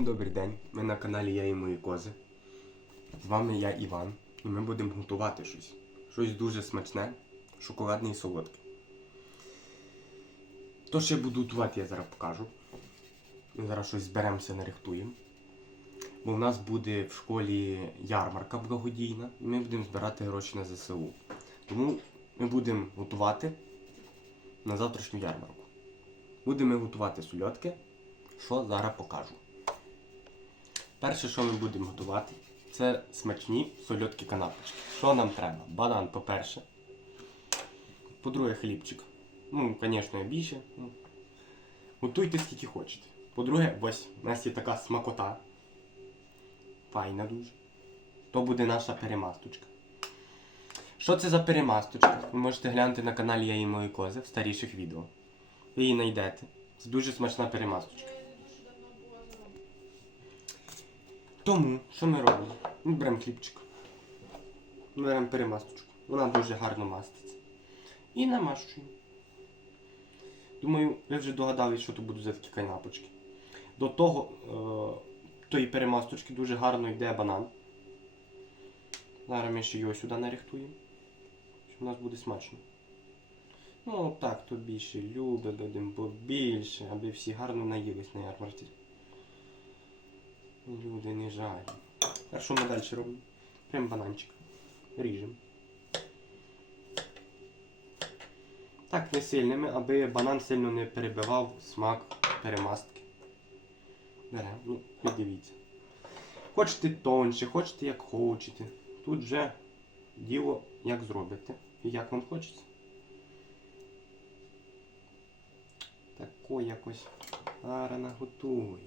Всім добрий день. Ми на каналі Я і мої кози. З вами я Іван. І ми будемо готувати щось. Щось дуже смачне, шоколадне і солодке. То, що я буду готувати, я зараз покажу. Ми зараз щось зберемося, нарихтуємо. Бо в нас буде в школі ярмарка благодійна, і ми будемо збирати гроші на ЗСУ. Тому ми будемо готувати на завтрашню ярмарку. Будемо готувати сульотки, що зараз покажу. Перше, що ми будемо готувати, це смачні сольотки канапочки. Що нам треба? Банан, по-перше. По-друге, хлібчик. Ну, звісно, я більше. Ну, Готуйте скільки хочете. По-друге, ось у нас є така смакота. Файна дуже. То буде наша перемасточка. Що це за перемасточка? Ви можете глянути на каналі Я і мої кози в старіших відео. Ви її знайдете. Це дуже смачна перемасточка. Тому, що ми робимо? Ми беремо хлібчик. Беремо перемасточку. Вона дуже гарно маститься. І намащуємо. Думаю, ви вже догадались, що то будуть за такі канапочки. До того, е, тої перемасточки дуже гарно йде банан. Зараз ми ще його сюди нарихтуємо. Щоб у нас буде смачно. Ну так, то більше люди дадим побільше, аби всі гарно наїлись на ярмарці. Люди не жаль. А що ми далі робимо? Прям бананчик. Ріжемо. Так, не сильними, аби банан сильно не перебивав смак перемастки. Беремо, ну, ви дивіться. Хочете тонше, хочете як хочете. Тут вже діло як зробите. І як вам хочеться. Тако якось зараз наготую.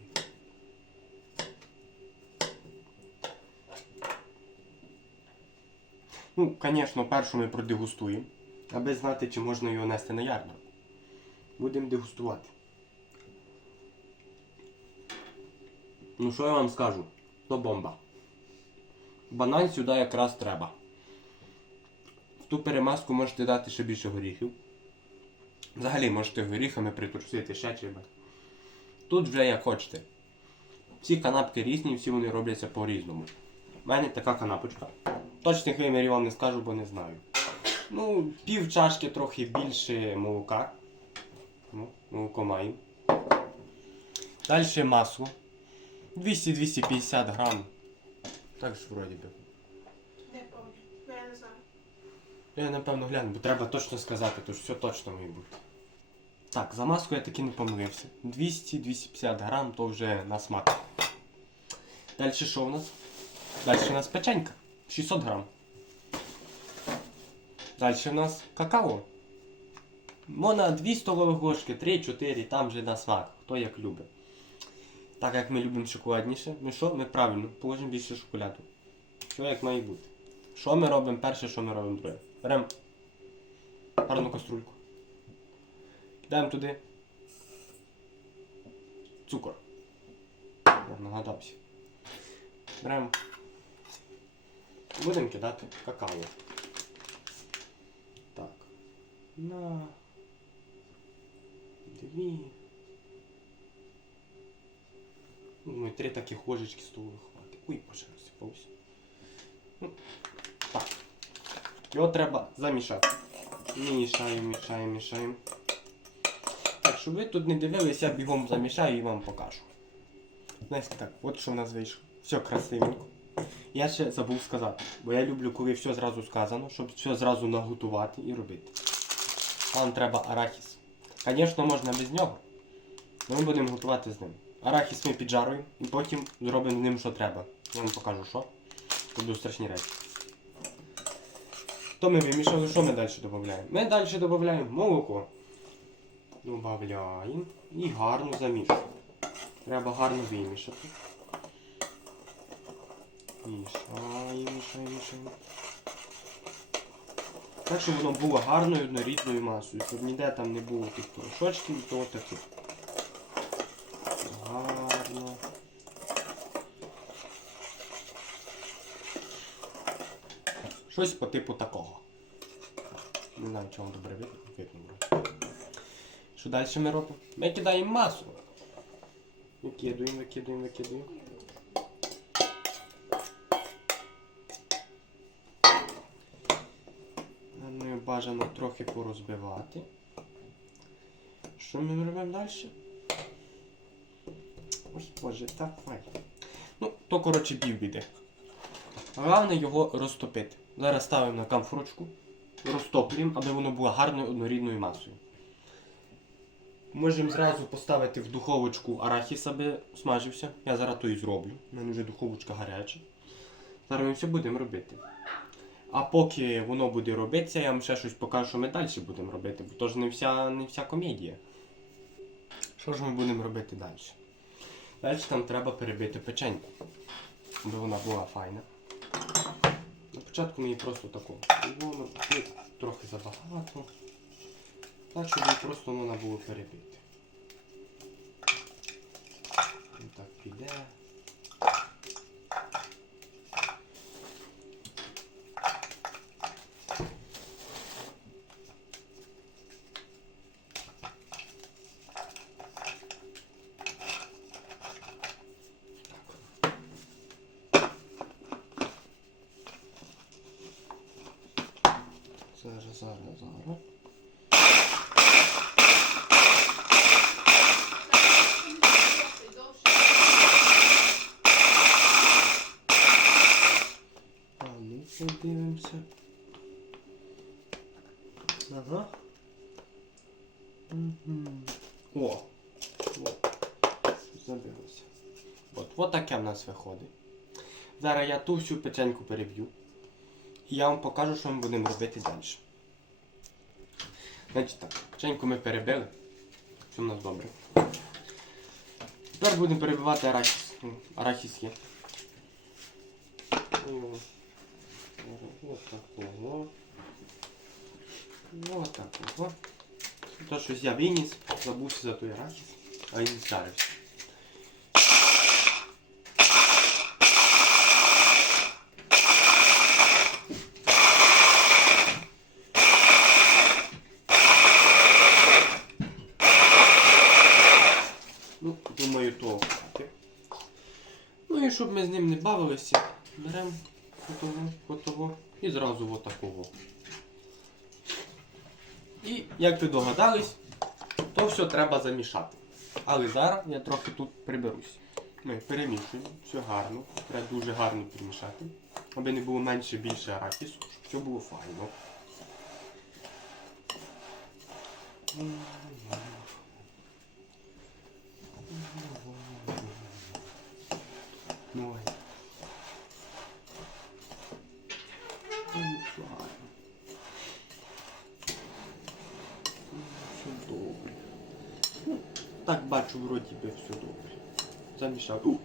Ну, звісно, першу ми продегустуємо, аби знати, чи можна його нести на ярмарку. Будемо дегустувати. Ну що я вам скажу? То бомба. Банан сюди якраз треба. В ту перемазку можете дати ще більше горіхів. Взагалі можете горіхами притрусити ще чим. Тут вже як хочете. Всі канапки різні, всі вони робляться по-різному. У мене така канапочка. Точних вимірів вам не скажу, бо не знаю. Ну, пів чашки трохи більше молока. Ну, молоко маю. Далі масло. 200-250 грам. Так ж вроді би. Не пам'ятаю, я не знаю. Я напевно гляну, бо треба точно сказати, тож все точно має бути. Так, за маску я таки не помилився. 200-250 грам то вже на смак. Далі що в нас? Далі у нас печенька. 600 грам. Далі у нас какао. Можна 2 столових ложки, 3-4, там вже на смак. Хто як любить. Так як ми любимо шоколадніше, ми що? Ми правильно положимо більше шоколаду. Що як має бути. Що ми робимо перше, що ми робимо друге? Беремо гарну каструльку. Кидаємо туди цукор. Нагадався. Беремо. Будемо кидати какао. Так. На дві. Думаю, три таких ложечки столових хватить. Ой, боже, розсипався. Ну, так. Його треба замішати. Мішаємо, мішаємо, мішаємо. Так, щоб ви тут не дивилися, я бігом замішаю і вам покажу. Знаєте так, от що в нас вийшло. Все красивенько. Я ще забув сказати, бо я люблю, коли все зразу сказано, щоб все зразу наготувати і робити. Нам треба арахіс. Звісно, можна без нього. Ми будемо готувати з ним. Арахіс ми піджаруємо і потім зробимо з ним, що треба. Я вам покажу, що. Будуть страшні речі. То ми вимішали, що ми далі додаємо? Ми далі додаємо молоко. Додаємо і гарно замішуємо. Треба гарно вимішати. Мішаємо, мішаємо, мішаємо. Так, щоб воно було гарною однорідною масою, щоб ніде там не було тих порошочків, то таке. Гарно. Щось по типу такого. Не знаю, вам добре видно. Що далі ми робимо? Ми кидаємо. Яке Викидуємо, викидуємо, викидуємо. А Ну і бажано трохи порозбивати. Що ми робимо далі? Боже, так фай. Ну, то коротше півбіди. Головне його розтопити. Зараз ставимо на камфорочку, розтоплюємо, аби воно було гарною однорідною масою. Можемо зразу поставити в духовочку арахіс, аби смажився. Я зараз то і зроблю. У мене вже духовочка гаряча. Зараз ми все будемо робити. А поки воно буде робитися, я вам ще щось покажу, що ми далі будемо робити, бо то ж не вся, не вся комедія. Що ж ми будемо робити далі? Далі нам треба перебити печеньку, аби вона була файна. На початку ми просто таку. Воно трохи забагато. Так, щоб її просто можна було перебити. Так піде. Зараз, зараз, зараз. Подивимося. Ага. Мгм. О! О! Забилося. От, от таке в нас виходить. Зараз я ту всю печеньку переб'ю. І я вам покажу, що ми будемо робити далі. Значить так, печеньку ми перебили. Все в нас добре. Тепер будемо перебивати арахіс. Арахіс є. Ось такого. Ось такого. То щось я виніс, забувся за той арахіс, а він старився. Ну, думаю, то. Ну і щоб ми з ним не бавилися, беремо отого, отого і зразу отакого. І як ви догадались, то все треба замішати. Але зараз я трохи тут приберусь. Ми перемішуємо, все гарно. Треба дуже гарно перемішати. Аби не було менше більше арахісу, щоб все було файно. Ну, ой. Ну, файно. Ну, Все добре. Ну, так бачу, вроді би все добре. Замішав. У!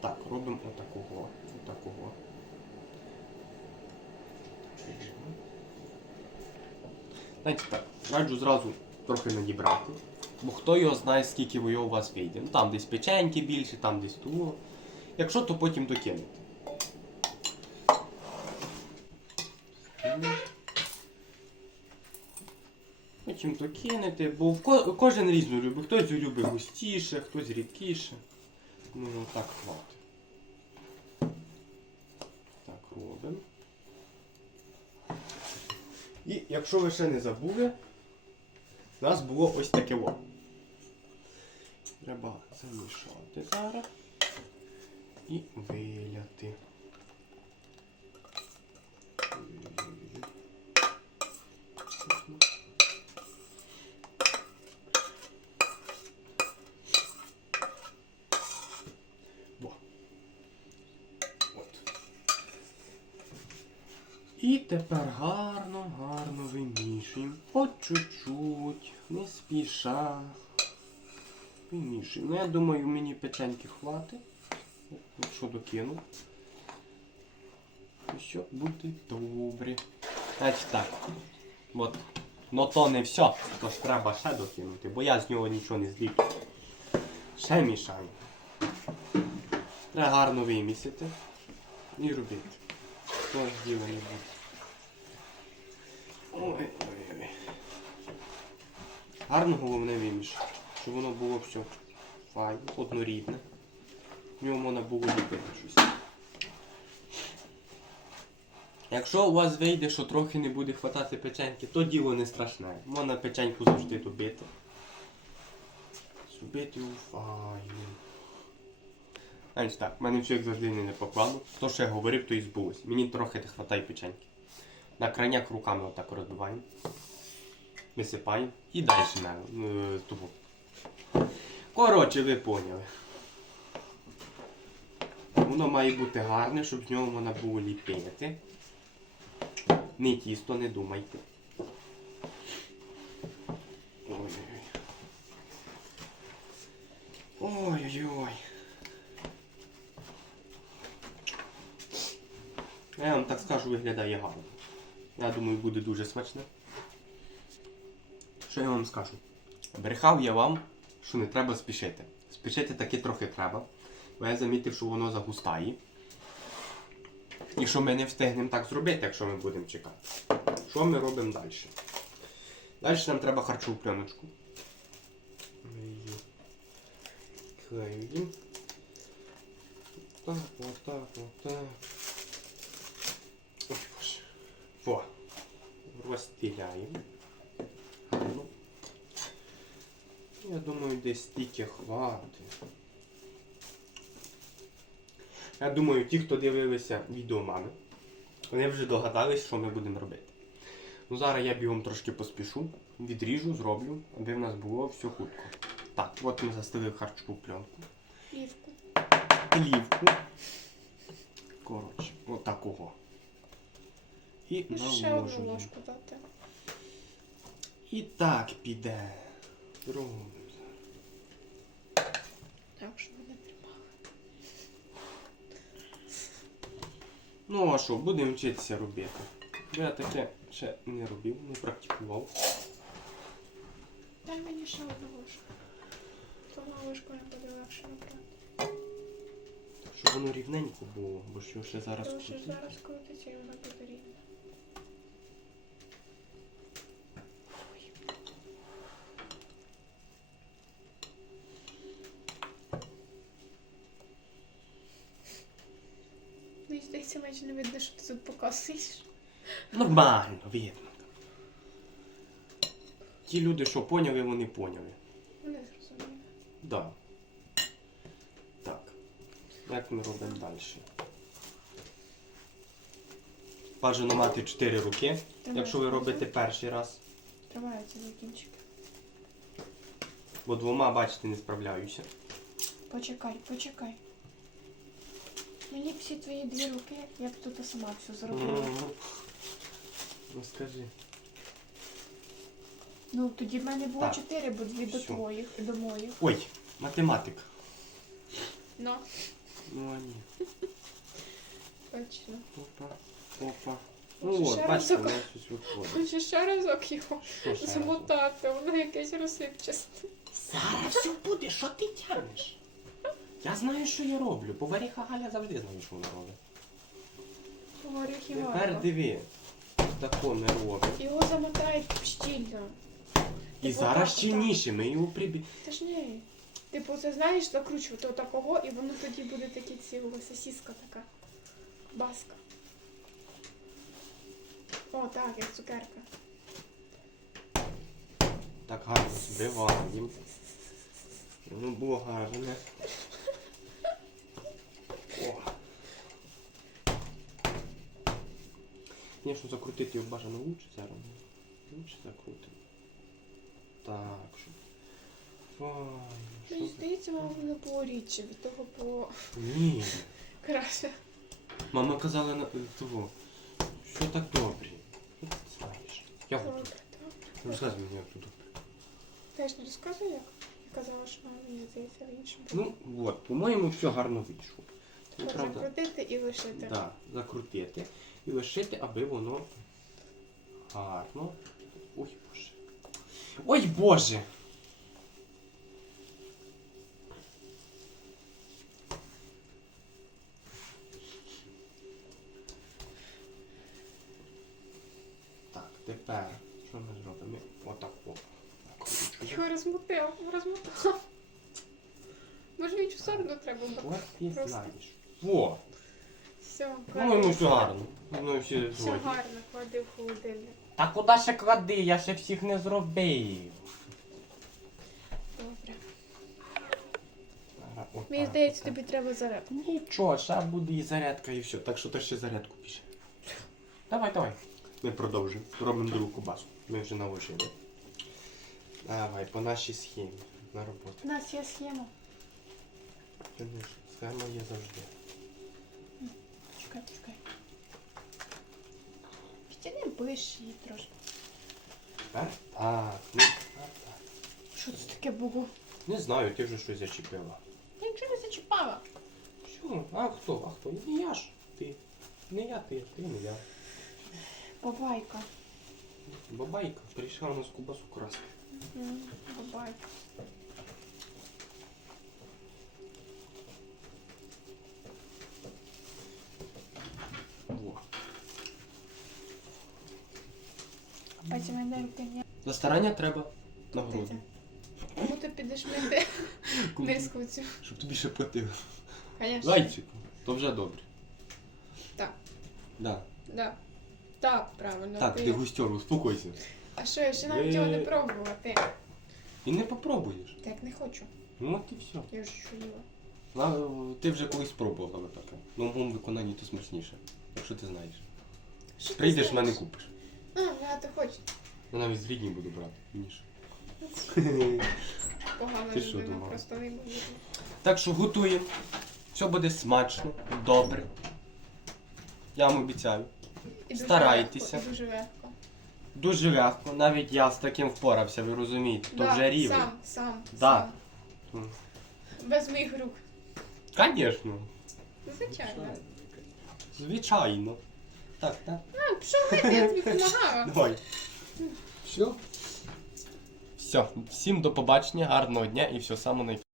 Так, робимо отакого. Отакого. Знаєте так, раджу зразу трохи надібрати. Бо хто його знає, скільки його у вас вийде. Ну там десь печеньки більше, там десь того. Якщо, то потім Потім докинете, бо в ко- кожен різно любить. Хтось любить густіше, хтось рідкіше. Ну так хватить. Так, робимо. І якщо ви ще не забули, у нас було ось таке во. Треба замішати зараз і виляти. І тепер гарно, гарно вимішуємо. По чуть-чуть, не спіша. Вимішуємо. Ну, я думаю, мені печеньки хватить. Якщо докину. І що буде добре. Значить так. От. Ну то не все. Тож треба ще докинути, бо я з нього нічого не зліплю. Ще мішаю. Треба гарно вимісити і робити. То діло не буде. Ой, ой, ой. Гарно головне вимішати. щоб воно було все файно, однорідне. В ньому можна було ліпити щось. Якщо у вас вийде, що трохи не буде хватати печеньки, то діло не страшне. Можна печеньку завжди добити. Зробити у файну. Значить так, в мене все як завжди не по плану. То, що я говорив, то і збулось. Мені трохи не хватає печеньки. На крайняк руками отак розбиваємо. Висипаємо і далі е, тупо. Коротше, ви поняли. Воно має бути гарне, щоб з нього можна було ліпити. Не тісто, не думайте. Ой-ой-ой. Ой-ой-ой. Я вам так скажу, виглядає гарно. Я думаю, буде дуже смачне. Що я вам скажу? Брехав я вам, що не треба спішити. Спішити таки трохи треба. Бо я замітив, що воно загустає. І що ми не встигнемо так зробити, якщо ми будемо чекати. Що ми робимо далі? Далі нам треба харчову пленочку. Ми. Так, отак, отак. Ой, боже. Во. Розстіляємо. Гарно. Я думаю, десь стільки хватить. Я думаю, ті, хто дивилися відео мами, вони вже догадались, що ми будемо робити. Ну зараз я бігом трошки поспішу, відріжу, зроблю, аби в нас було все хутко. Так, от ми застелили харчову пленку. Плівку. Плівку. Коротше, отакого. І І ще одну ложку дати. І так піде. Зробимо. Так, щоб не тримали. Ну а що, будемо вчитися робити. Бо я таке ще не робив, не практикував. Дай мені ще одну ложку. То на ложку не буде легше набрати. Щоб воно рівненько було, бо що ще зараз Тому що зараз крутиться і вона буде рівна. Мені здається, майже не видно, що ти тут показуєш. Нормально, видно. Ті люди, що поняли, вони поняли. Вони зрозуміли. Да. Так. Як ми робимо далі? Бажано мати 4 руки, якщо ви робите перший раз. Тримаються за кінчики. Бо двома, бачите, не справляюся. Почекай, почекай. Мені б всі твої дві руки, я б тут сама все зробила. Ну скажи. Ну, тоді в мене було Так. чотири, бо дві до твоїх і до моїх. Ой, математика. Ну, Ну а ні. точно. Опа, опа. Ну от, ще бачите, разок? у нас щось виходить. Хочу ще разок його Що ще замотати, воно якесь розсипчасте. Зараз все буде, що ти тягнеш? Я знаю, що я роблю. Поваріха Галя завжди знає, що вона робить. Горіх і Тепер диви. Тако ми робимо. Його замотають щільно. І Типу зараз так, щільніше, ми його прибі. Та ж ні. Типу, це знаєш, закручувати отакого, і воно тоді буде такі цілого сосіска така. Баска. О, так, як цукерка. Так гарно збиваємо. Ну було гарне. Звісно, закрутити його бажано лучше зараз. Лучше закрутимо. Так, щоб. Файно. Мені Щоб... здається, вам воно було рідше, від того було Ні. краще. Мама казала на того. Що так добре? Що ти знаєш? Я Добре. Розказуй мені, як тут добре. Теж не розказую, як? Я казала, що мені здається в іншому. Ну, от, по-моєму, все гарно вийшло. Треба правда. закрутити і лишити. Да, закрутити і лишити, аби воно гарно. Ой боже. Ой боже! Так, тепер що ми зробимо? Отак о. Накручуємо. Його розмотив, розмотав. Може іншу сторону треба От було. ти знаєш. Во! Все, Ну, ну все гарно. Ну всі Все згодні. гарно, клади в холодильник. Та куди ще клади? Я ще всіх не зробив. Добре. Отак, Мені здається, тобі треба заряд. Нічого, ще буде і зарядка, і все. Так що ти ще зарядку піше. Давай, давай. Ми продовжимо. Робимо другу кубасу. Ми вже наложили. Давай, по нашій схемі. На роботу. У нас є схема. Конечно, схема є завжди. Чекай, чекай. Підтяни ближче її трошки. Так, так, ну, так, так. Що це таке було? Не знаю, ти вже щось зачепила. Я нічого не зачіпала. Що? А хто? А хто? Не я ж. Ти. Не я, ти, ти не я. Бабайка. Бабайка прийшла у нас кубасу красти. Бабайка. Потім енергія не За старання треба нагороду. Кому ти підеш мити цю? Щоб тобі ще платили. Конечно. Зайчику, то вже добре. Так. Да. Да. Так, правильно. Так, ти. густьор, успокойся. А що, я ще навіть Ви- цього не пробувала, ти. І не попробуєш. Так не хочу. Ну от і все. Я вже чула. Ти вже колись пробувала таке. Ну, в моєму виконанні то смачніше. Якщо ти знаєш. Що ти Прийдеш, в знаєш? мене купиш. А, ну, а ти хочеш. Я навіть з рідні буду брати. Ніж. Погано Ти що людина, думала? просто неймовірно. Так що готуємо. Все буде смачно, добре. Я вам обіцяю. І дуже Старайтеся. легко, і дуже легко. Дуже легко. Навіть я з таким впорався, ви розумієте. То Да, вже рівень. Сам, сам, Да. сам. Без моїх рук. Звісно. Звичайно. Звичайно. Так, так. А, пішов я тобі допомагала. Давай. Все. Все. Всім до побачення, гарного дня і все саме найкраще.